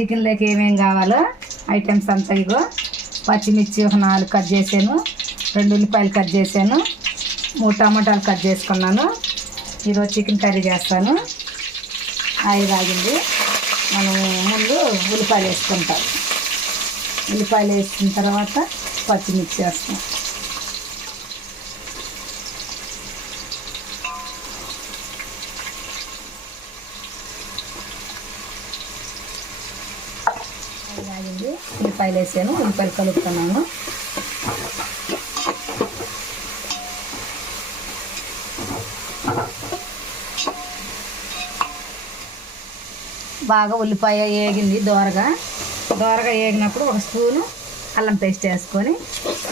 చికెన్లోకి ఏమేమి కావాలో ఐటమ్స్ అంతా ఇగో పచ్చిమిర్చి ఒక నాలుగు కట్ చేశాను. రెండు ఉల్లిపాయలు కట్ చేశాను. మూడు టమాటాలు కట్ చేసుకున్నాను. ఈరోజు చికెన్ కర్రీ చేస్తాను. ఆయిల్ ఆగింది. మనం ముందు ఉల్లిపాయలు వేసుకుంటాం. ఉల్లిపాయలు వేసిన తర్వాత పచ్చిమిర్చి వేస్తాం. ఆగింది ఉల్లిపాయలు వేసాను ఉల్లిపాయలు కలుపుతున్నాను. బాగా ఉల్లిపాయ వేగింది దోరగా. దోరగా వేగినప్పుడు ఒక స్పూను అల్లం పేస్ట్ వేసుకొని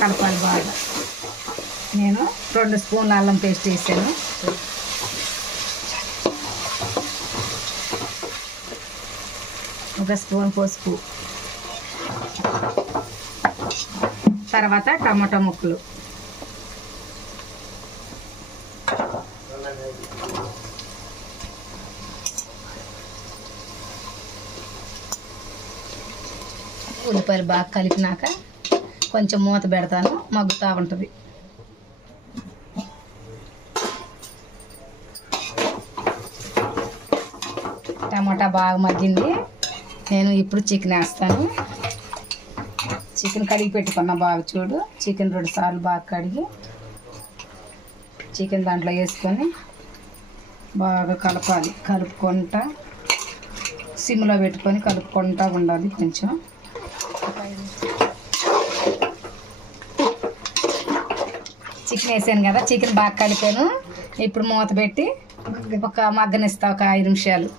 కలపాలి బాగా. నేను రెండు స్పూన్ల అల్లం పేస్ట్ వేసాను. ఒక స్పూన్ పసుపు. తర్వాత టమాటా ముక్కలు. ఉల్లిపాయలు బాగా కలిపినాక కొంచెం మూత పెడతాను మగ్గుతూ ఉంటుంది. టమాటా బాగా మగ్గింది. నేను ఇప్పుడు చికెన్ వేస్తాను. చికెన్ కడిగి పెట్టుకున్నా బాగా చూడు. చికెన్ రెండు సార్లు బాగా కడిగి చికెన్ దాంట్లో వేసుకొని బాగా కలపాలి. కలుపుకుంటా సిమ్లో పెట్టుకొని కలుపుకుంటా ఉండాలి కొంచెం. చికెన్ వేసాను కదా చికెన్ బాగా కలిపాను. ఇప్పుడు మూత పెట్టి ఒక మగ్గనిస్తా ఒక ఐదు నిమిషాలు.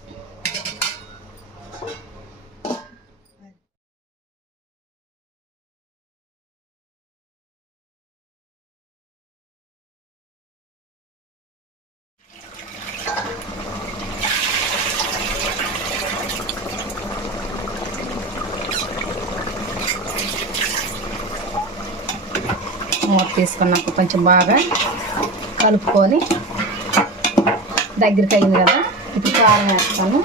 మూత తీసుకున్నాక కొంచెం బాగా కలుపుకొని దగ్గరికి అయింది కదా ఇప్పుడు కారం వేస్తాను.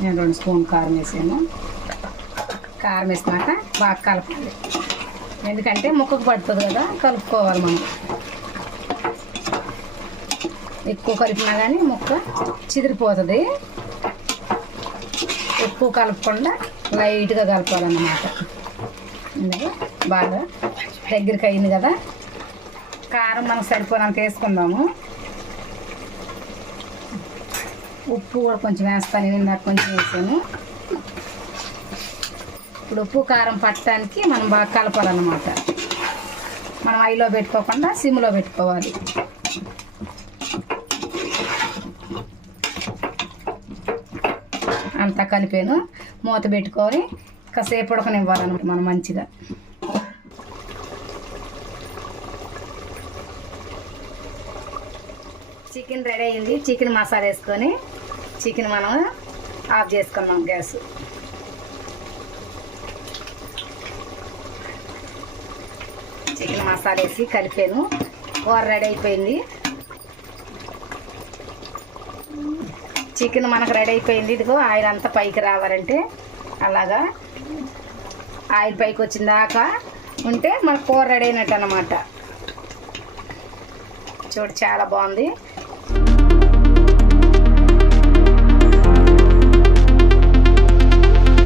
నేను రెండు స్పూన్ కారం వేసాను. కారం వేసినాక బాగా కలపాలి. ఎందుకంటే ముక్కకు పడుతుంది కదా కలుపుకోవాలి మనం. ఎక్కువ కలిపినా కానీ ముక్క చిదిరిపోతుంది. ఎక్కువ కలపకుండా లైట్గా కలపాలన్నమాట. ఇందులో బాగా దగ్గరికి అయింది కదా? కారం మనకు సరిపోనంత వేసుకుందాము. ఉప్పు కూడా కొంచెం వేస్తాను నేను నాకు కొంచెం వేసాను. ఇప్పుడు ఉప్పు కారం పట్టడానికి మనం బాగా కలపాలన్నమాట. మనం ఐలో పెట్టుకోకుండా సిమ్లో పెట్టుకోవాలి. అంతా కలిపాను. మూత పెట్టుకొని కాసేపు ఉడకనివ్వాలన్నమాట మనం మంచిగా. చికెన్ రెడీ అయింది. చికెన్ మసాలా వేసుకొని చికెన్ మనం ఆఫ్ చేసుకున్నాం గ్యాస్. చికెన్ మసాలా వేసి కలిపాను. కూర రెడీ అయిపోయింది. చికెన్ మనకు రెడీ అయిపోయింది. ఇదిగో ఆయిల్ అంతా పైకి రావాలంటే అలాగా ఆయిల్ పైకి వచ్చిన దాకా ఉంటే మన కూర రెడీ అయినట్టు అనమాట చూడు చాలా బాగుంది.